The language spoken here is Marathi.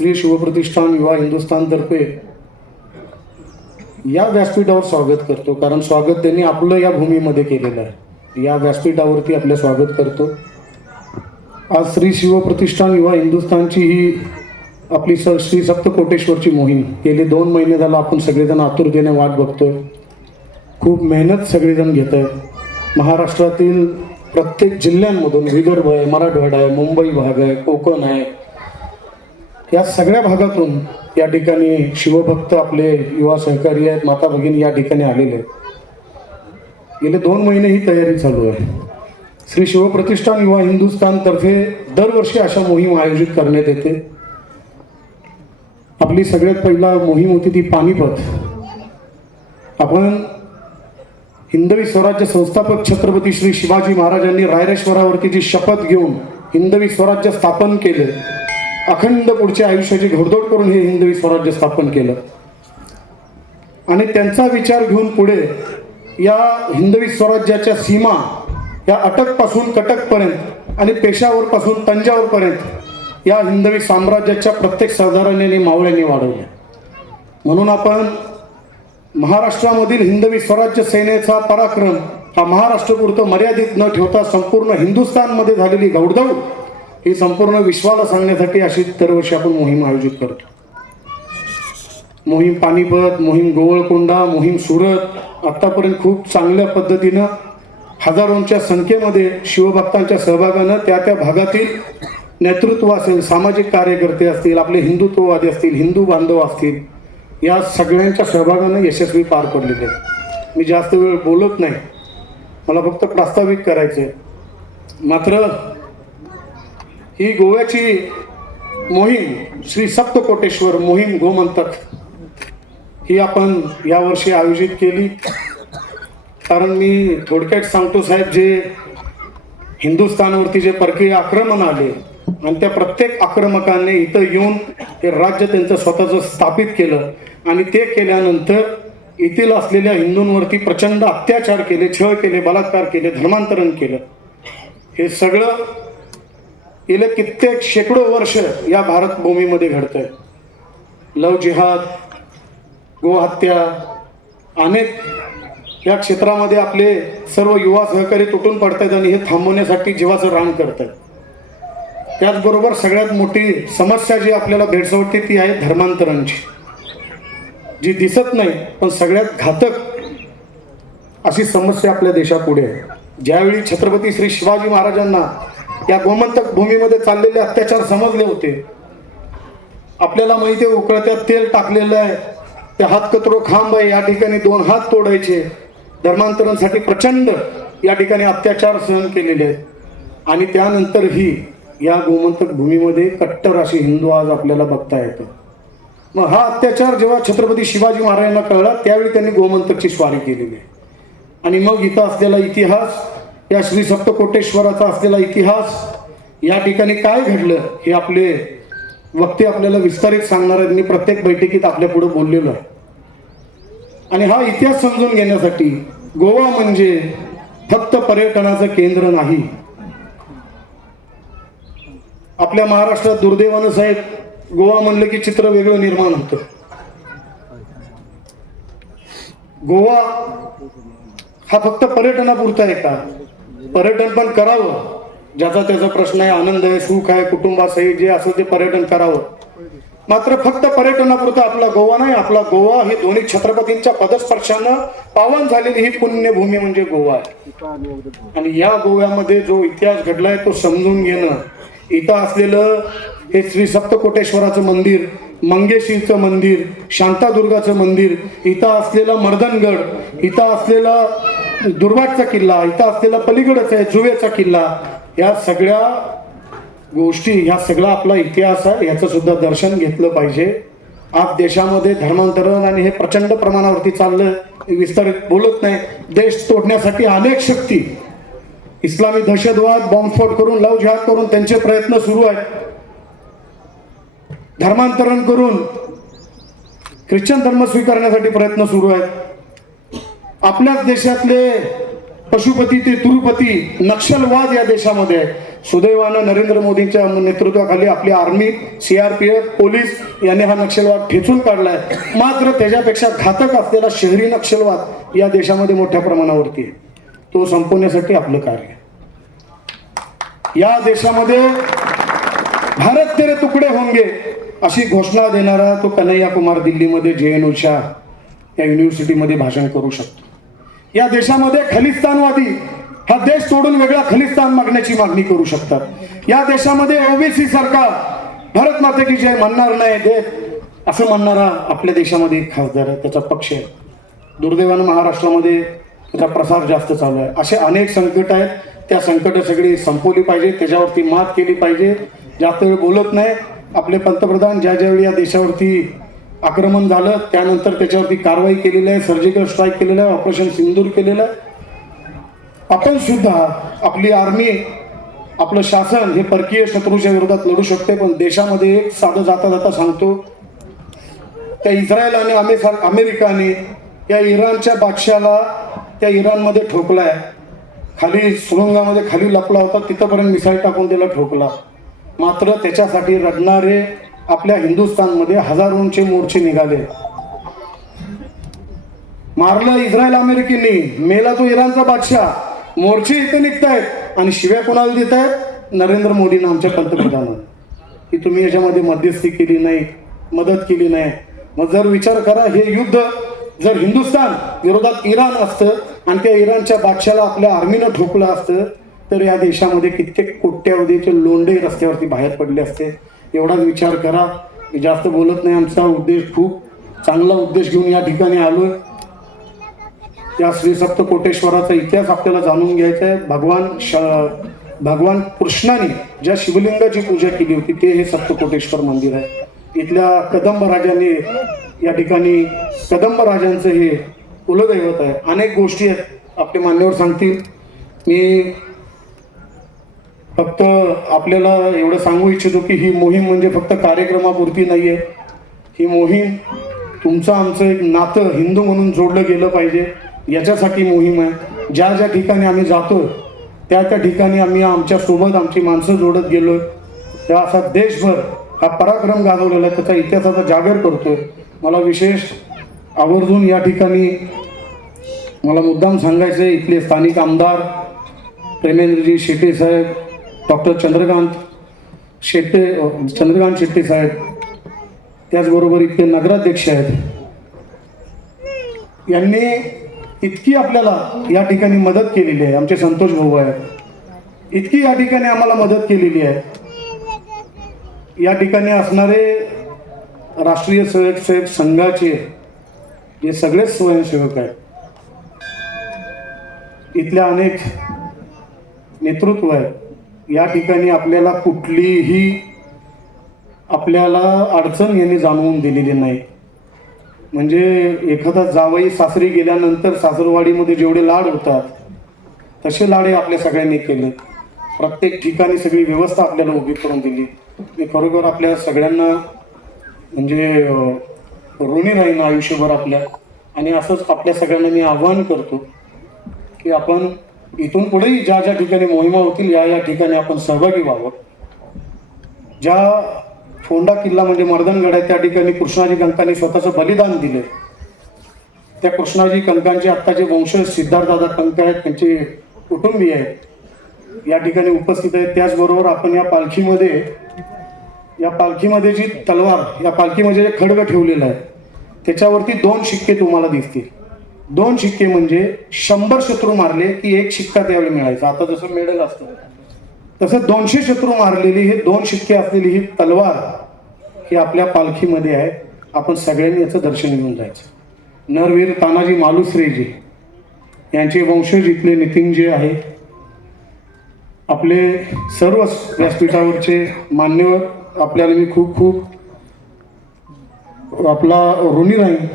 श्री शिवप्रतिष्ठान युवा हिंदुस्थानतर्फे या व्यासपीठावर स्वागत करतो, कारण स्वागत त्यांनी आपलं या भूमीमध्ये केलेलं आहे. या व्यासपीठावरती आपलं स्वागत करतो. आज श्री शिवप्रतिष्ठान युवा हिंदुस्थानची ही आपली श्री सप्तकोटेश्वरची मोहीम गेले 2 महिने झाला आपण सगळेजण आतुरतेने वाट बघतोय. खूप मेहनत सगळेजण घेत आहेत. महाराष्ट्रातील प्रत्येक जिल्ह्यांमधून, विदर्भ आहे, मराठवाडा आहे, मुंबई भाग आहे, कोकण आहे, या सगळ्या भागातून या ठिकाणी शिवभक्त आपले युवा सहकारी आहेत, माता भगिनी या ठिकाणी आलेले आहेत. गेले 2 महिने ही तयारी चालू आहे. श्री शिवप्रतिष्ठान युवा हिंदुस्थानतर्फे दरवर्षी अशा मोहीम आयोजित करण्यात येते. आपली सगळ्यात पहिला मोहीम होती ती पानिपत. आपण हिंदवी स्वराज्य संस्थापक छत्रपती श्री शिवाजी महाराजांनी रायरेश्वरावरती जी शपथ घेऊन हिंदवी स्वराज्य स्थापन केले, अखंड पुढच्या आयुष्याची घोडदौड करून हे हिंदवी स्वराज्य स्थापन केलं आणि त्यांचा विचार घेऊन पुढे या हिंदवी स्वराज्याच्या सीमा या अटकपासून कटकपर्यंत आणि पेशावरपासून तंजावरपर्यंत या हिंदवी साम्राज्याच्या प्रत्येक सरदारांनी मावळ्यांनी वाढवल्या. म्हणून आपण महाराष्ट्रामधील हिंदवी स्वराज्य सेनेचा पराक्रम हा महाराष्ट्रपुरतं मर्यादित न ठेवता संपूर्ण हिंदुस्थानमध्ये झालेली घोडदौड ही संपूर्ण विश्वाला सांगण्यासाठी अशी दरवर्षी आपण मोहीम आयोजित करतो. मोहीम पानिपत, मोहीम गोवळकोंडा, मोहीम सुरत, आतापर्यंत खूप चांगल्या पद्धतीनं हजारोंच्या संख्येमध्ये शिवभक्तांच्या सहभागानं त्या भागातील नेतृत्व असेल, सामाजिक कार्यकर्ते असतील, आपले हिंदुत्ववादी असतील, हिंदू बांधव असतील, या सगळ्यांच्या सहभागानं यशस्वी पार पडलेले. मी जास्त वेळ बोलत नाही, मला फक्त प्रास्ताविक करायचं आहे. मात्र ही गोव्याची मोहीम श्री सप्तकोटेश्वर मोहीम गोमंतक ही आपण यावर्षी आयोजित केली. कारण मी थोडक्यात सांगतो साहेब, जे हिंदुस्थानवरती जे परकीय आक्रमण आले आणि त्या प्रत्येक आक्रमकाने इथं येऊन हे राज्य त्यांचं स्वतःचं स्थापित केलं आणि ते केल्यानंतर येथील असलेल्या हिंदूंवरती प्रचंड अत्याचार केले, छळ केले, बलात्कार केले, धर्मांतरण केलं. हे सगळं गेले कित्येक शेकडो वर्ष या भारत भूमीमध्ये घडतंय. लव जिहाद, गोहत्या, अनेक या क्षेत्रामध्ये आपले सर्व युवा सहकारी तुटून पडतायत आणि हे थांबवण्यासाठी जीवाचं रान करतायत. त्याचबरोबर सगळ्यात मोठी समस्या जी आपल्याला भेडसावते ती आहे धर्मांतरांची, जी दिसत नाही पण सगळ्यात घातक अशी समस्या आपल्या देशापुढे आहे. ज्यावेळी छत्रपती श्री शिवाजी महाराजांना या गोमंतक भूमीमध्ये चाललेले अत्याचार समजले होते, आपल्याला माहिती आहे उकळत्यात तेल टाकलेलं आहे, त्या हातकतरो खांब आहे, या ठिकाणी 2 हात तोडायचे, धर्मांतरांसाठी प्रचंड या ठिकाणी अत्याचार सहन केलेले आहेत. आणि त्यानंतरही या गोमंतक भूमीमध्ये कट्टर असे हिंदू आज आपल्याला बघता येतं. मग हा अत्याचार जेव्हा छत्रपती शिवाजी महाराजांना कळला त्यावेळी त्यांनी गोमंतकची स्वारी केलेली आहे. आणि मग इथं असलेला इतिहास, या श्री सप्तकोटेश्वराचा असलेला इतिहास, या ठिकाणी काय घडलं हे आपले वक्ते आपल्याला विस्तारित सांगणार आहेत. मी प्रत्येक बैठकीत आपल्या पुढे बोललेलो आहे. आणि हा इतिहास समजून घेण्यासाठी गोवा म्हणजे फक्त पर्यटनाचं केंद्र नाही. आपल्या महाराष्ट्रात दुर्दैवानं साहेब गोवा म्हणलं की चित्र वेगळं निर्माण होतं. गोवा हा फक्त पर्यटनापुरता आहे का? पर्यटन पण करावं, ज्याचा त्याचा प्रश्न आहे, आनंद आहे, सुख आहे, कुटुंबासहित जे असं ते पर्यटन करावं. मात्र फक्त पर्यटनापुरता आपला गोवा नाही. आपला गोवा ही दोन्ही छत्रपतींच्या पदस्पर्शानं पावन झालेली ही पुण्यभूमी म्हणजे गोवा आहे. आणि या गोव्यामध्ये जो इतिहास घडलाय तो समजून घेणं, इथं असलेलं हे श्री सप्तकोटेश्वराचं मंदिर, मंगेशीचं मंदिर, शांतादुर्गाचं मंदिर, इथं असलेला मर्दनगड, इथं असलेला दुर्भाटचा किल्ला, इथं असलेला पलीकडचा आहे जुवेचा किल्ला, या सगळ्या गोष्टी, ह्या सगळा आपला इतिहास आहे. याचं सुद्धा दर्शन घेतलं पाहिजे. आज देशामध्ये धर्मांतरण आणि हे प्रचंड प्रमाणावरती चाललं, विस्तारित बोलत नाही. देश तोडण्यासाठी अनेक शक्ती, इस्लामी दहशतवाद, बॉम्बस्फोट करून, लव जिहाद करून त्यांचे प्रयत्न सुरू आहेत. धर्मांतरण करून ख्रिश्चन धर्म स्वीकारण्यासाठी प्रयत्न सुरू आहेत. आपल्याच देशातले पशुपती ते तिरुपती नक्षलवाद या देशामध्ये आहे. सुदैवानं नरेंद्र मोदींच्या नेतृत्वाखाली आपली आर्मी, CRPF, पोलीस यांनी हा नक्षलवाद ठेचून काढलाय. मात्र त्याच्यापेक्षा घातक असलेला शहरी नक्षलवाद या देशामध्ये मोठ्या प्रमाणावरती आहे. तो संपवण्यासाठी आपलं कार्य. या देशामध्ये भारत तेरे तुकडे होंगे अशी घोषणा देणारा तो कन्हैया कुमार दिल्लीमध्ये JNUच्या या युनिव्हर्सिटीमध्ये भाषण करू शकतो. या देशामध्ये खलिस्तानवादी हा देश सोडून वेगळा खलिस्तान मागण्याची मागणी करू शकतात. या देशामध्ये OBC सरकार भारत माते की जय म्हणणार नाही देत असं म्हणणारा आपल्या देशामध्ये एक खासदार आहे, त्याचा पक्ष आहे. दुर्दैवानं महाराष्ट्रामध्ये त्याचा प्रसार जास्त चालू आहे. असे अनेक संकट आहेत. त्या संकट सगळी संपवली पाहिजे, त्याच्यावरती मात केली पाहिजे. जास्त वेळ बोलत नाही. आपले पंतप्रधान ज्यावेळी या देशावरती आक्रमण झालं त्यानंतर त्याच्यावरती कारवाई केलेली आहे, सर्जिकल स्ट्राईक केलेलं आहे, ऑपरेशन सिंदूर केलेलं आहे. आपण सुद्धा आपली आर्मी, आपलं शासन हे परकीय शत्रूच्या विरोधात लढू शकते. पण देशामध्ये एक साधं जाता जाता सांगतो, त्या इस्रायल आणि अमेरिकाने या इराणच्या बादशाला त्या इराणमध्ये ठोकलाय. खाली सुरुंगामध्ये खाली लपला होता, तिथंपर्यंत मिसाईल टाकून त्याला ठोकला. मात्र त्याच्यासाठी रडणारे आपल्या हिंदुस्थानमध्ये हजारोंचे मोर्चे निघाले. मारलं इस्रायल अमेरिकेने, मेला तो इराणचा बादशाह. मोर्चे इथे निघतायत आणि शिव्या कोणाला देत आहेत? नरेंद्र मोदींना, आमच्या पंतप्रधानांना, की तुम्ही याच्यामध्ये मध्यस्थी केली नाही, मदत केली नाही. मग जर विचार करा, हे युद्ध जर हिंदुस्थान विरोधात इराण असतं आणि त्या इराणच्या बादशाला आपल्या आर्मीनं ठोकलं असतं तर या देशामध्ये कित्येक कोट्यावधीचे लोंढे रस्त्यावरती बाहेर पडले असते. एवढाच विचार करा. मी जास्त बोलत नाही. आमचा उद्देश खूप चांगला उद्देश घेऊन या ठिकाणी आलोय. या श्री सप्तकोटेश्वराचा इतिहास आपल्याला जाणून घ्यायचा आहे. भगवान कृष्णाने ज्या शिवलिंगाची पूजा केली होती ते हे सप्तकोटेश्वर मंदिर आहे. इथल्या कदंब राजाने या ठिकाणी कदंब राजांचं हे कुलदैवत आहे. अनेक गोष्टी आहेत, आपले मान्यवर सांगतील. मी फक्त आपल्याला एवढं सांगू इच्छितो की ही मोहीम म्हणजे फक्त कार्यक्रमापुरती नाही आहे. ही मोहीम तुमचं आमचं एक नातं हिंदू म्हणून जोडलं गेलं पाहिजे याच्यासाठी मोहीम आहे. ज्या ज्या ठिकाणी आम्ही जातो त्या त्या ठिकाणी आम्ही आमच्यासोबत आमची माणसं जोडत गेलो. तेव्हा असा देशभर हा पराक्रम गाजवलेला आहे, त्याचा इतिहासाचा जागर करतोय. मला विशेष आवर्जून या ठिकाणी मला मुद्दाम सांगायचं आहे, इथले स्थानिक आमदार प्रेमेंद्रजी शेट्टे साहेब, डॉक्टर चंद्रकांत शेट्टे साहेब, त्याचबरोबर इथले नगराध्यक्ष आहेत, यांनी इतकी आपल्याला या ठिकाणी मदत केलेली आहे. आमचे संतोष भाऊ आहेत, इतकी या ठिकाणी आम्हाला मदत केलेली आहे. या ठिकाणी असणारे राष्ट्रीय स्वयंसेवक संघाचे जे सगळेच स्वयंसेवक आहेत, इथल्या अनेक नेतृत्व आहे. या ठिकाणी आपल्याला कुठलीही आपल्याला अडचण यांनी जाणवून दिलेली नाही. म्हणजे एखादा जावई सासरी गेल्यानंतर सासरवाडीमध्ये जेवढे लाड होतात तसे लाडे आपल्या सगळ्यांनी केले. प्रत्येक ठिकाणी सगळी व्यवस्था आपल्याला उभी करून दिली. मी खरोखर आपल्या सगळ्यांना म्हणजे ऋणी राहीन आयुष्यभर आपल्या. आणि असंच आपल्या सगळ्यांना मी आवाहन करतो की आपण इथून पुढेही ज्या ज्या ठिकाणी मोहिमा होतील या ठिकाणी आपण सहभागी व्हावं. ज्या फोंडा किल्ला म्हणजे मर्दनगड आहे त्या ठिकाणी कृष्णाजी कंकांनी स्वतःचं बलिदान दिलं. त्या कृष्णाजी कंकांचे आत्ताचे वंशज सिद्धार्थदादा कंक आहेत, त्यांचे कुटुंबीय आहेत या ठिकाणी उपस्थित आहेत. त्याचबरोबर आपण या पालखीमध्ये जी तलवार, या पालखीमध्ये जे खड्ग ठेवलेलं आहे त्याच्यावरती 2 शिक्के तुम्हाला दिसतील. 2 शिक्के म्हणजे 100 शत्रू मारले की 1 शिक्का त्यावेळी मिळायचा. आता जसं मेडल असतं तसं 200 शत्रू मारलेली हे 2 शिक्के असलेली ही तलवार ही आपल्या पालखीमध्ये आहे. आपण सगळ्यांनी याचं दर्शन घेऊन जायचं. नरवीर तानाजी मालुसरेजी यांचे वंशज इथले नितीनजी आहे. आपले सर्व व्यासपीठावरचे मान्यवर, आपल्याला मी खूप खूप आपला ऋणी राहीन.